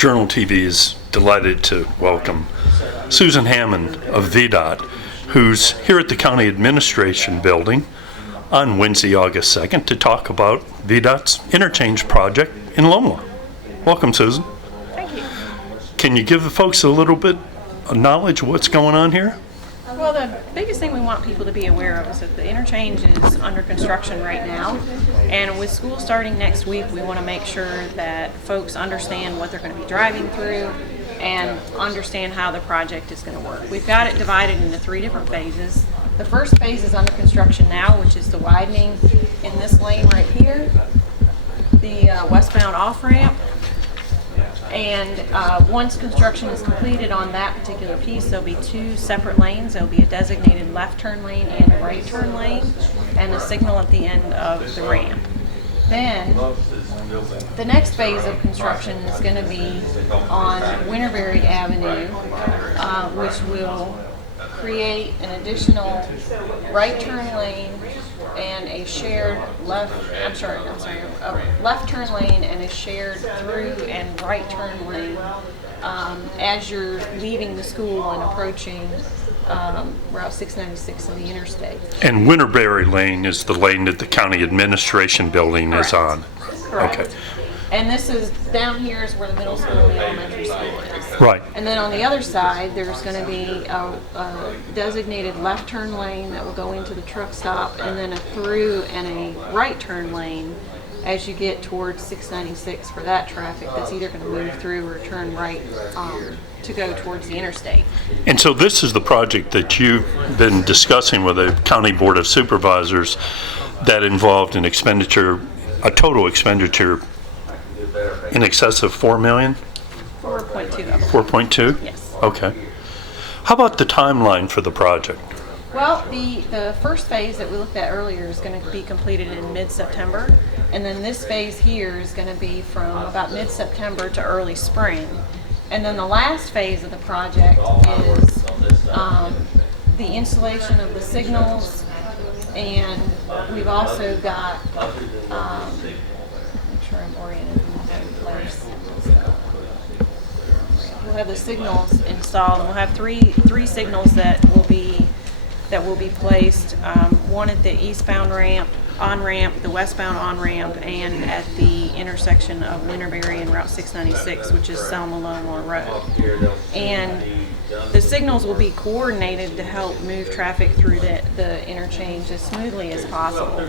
JournalTV is delighted to welcome Susan Hammond of VDOT, who's here at the County Administration Building on Wednesday, August 2nd to talk about VDOT's interchange project in Low Moor. Welcome, Susan. Thank you. Can you give the folks a little bit of knowledge of what's going on here? Well, the biggest thing we want people to be aware of is that the interchange is under construction right now, and with school starting next week, we want to make sure that folks understand what they're going to be driving through and understand how the project is going to work. We've got it divided into 3 different phases. The first phase is under construction now, which is the widening in this lane right here, the westbound off-ramp. And once construction is completed on that particular piece, there'll be 2 separate lanes. There'll be a designated left turn lane and a right turn lane, and a signal at the end of the ramp. Then the next phase of construction is going to be on Winterberry Avenue, which will create an additional right turn lane and a shared left turn lane and a shared through and right turn lane as you're leaving the school and approaching Route 696 and the interstate. And Winterberry Lane is the lane that the County Administration Building is on. Correct. Okay. And this is, down here is where the middle school and the elementary school is. Right. And then on the other side, there's going to be a designated left turn lane that will go into the truck stop, and then a through and a right turn lane as you get towards 696 for that traffic that's either going to move through or turn right to go towards the interstate. And so this is the project that you've been discussing with the County Board of Supervisors that involved an expenditure, a total expenditure in excess of $4 million? 4.2. 4.2? Yes. Okay. How about the timeline for the project? Well, the first phase that we looked at earlier is going to be completed in mid-September, and then this phase here is going to be from about mid-September to early spring. And then the last phase of the project is the installation of the signals, and we've also got, make sure I'm oriented in the right place. We'll have the signals installed, and we'll have three signals that will be placed. One at the eastbound ramp, on-ramp, the westbound on-ramp, and at the intersection of Winterberry and Route 696, which is Selma Low Moor Road. And the signals will be coordinated to help move traffic through the interchange as smoothly as possible.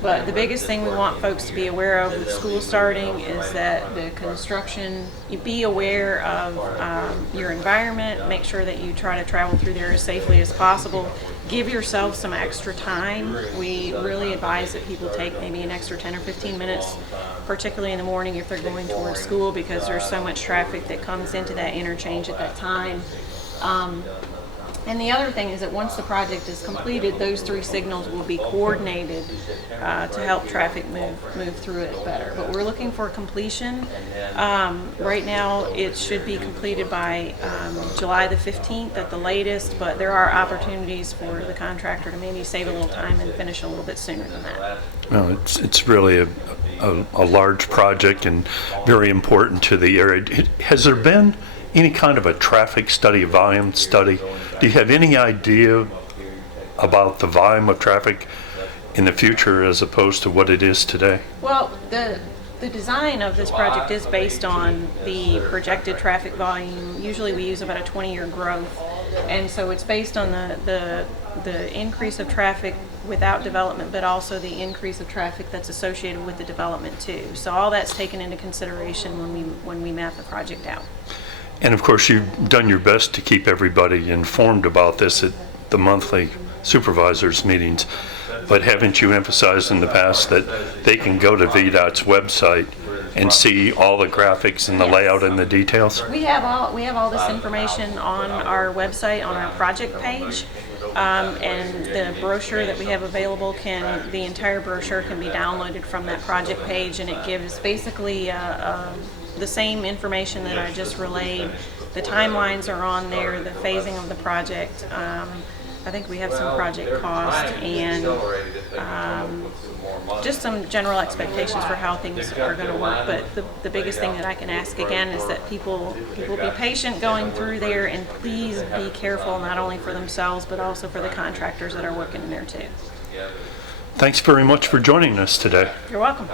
But the biggest thing we want folks to be aware of with school starting is that the construction, you be aware of your environment, make sure that you try to travel through there as safely as possible. Give yourself some extra time. We really advise that people take maybe an extra 10 or 15 minutes, particularly in the morning if they're going towards school, because there's so much traffic that comes into that interchange at that time. And the other thing is that once the project is completed, those 3 signals will be coordinated to help traffic move through it better. But we're looking for completion. Right now, it should be completed by July the 15th at the latest, but there are opportunities for the contractor to maybe save a little time and finish a little bit sooner than that. Well, it's really a large project and very important to the area. Has there been any kind of a traffic study, volume study? Do you have any idea about the volume of traffic in the future as opposed to what it is today? Well, the design of this project is based on the projected traffic volume. Usually we use about a 20-year growth, and so it's based on the increase of traffic without development, but also the increase of traffic that's associated with the development too. So all that's taken into consideration when we map the project out. And of course, you've done your best to keep everybody informed about this at the monthly supervisors meetings. But haven't you emphasized in the past that they can go to VDOT's website and see all the graphics and the layout and the details? We have all this information on our website, on our project page, and the brochure that we have available the entire brochure can be downloaded from that project page, and it gives basically the same information that I just relayed. The timelines are on there, the phasing of the project. I think we have some project cost and just some general expectations for how things are going to work. But the biggest thing that I can ask again is that people be patient going through there, and please be careful, not only for themselves but also for the contractors that are working in there too. Thanks very much for joining us today. You're welcome.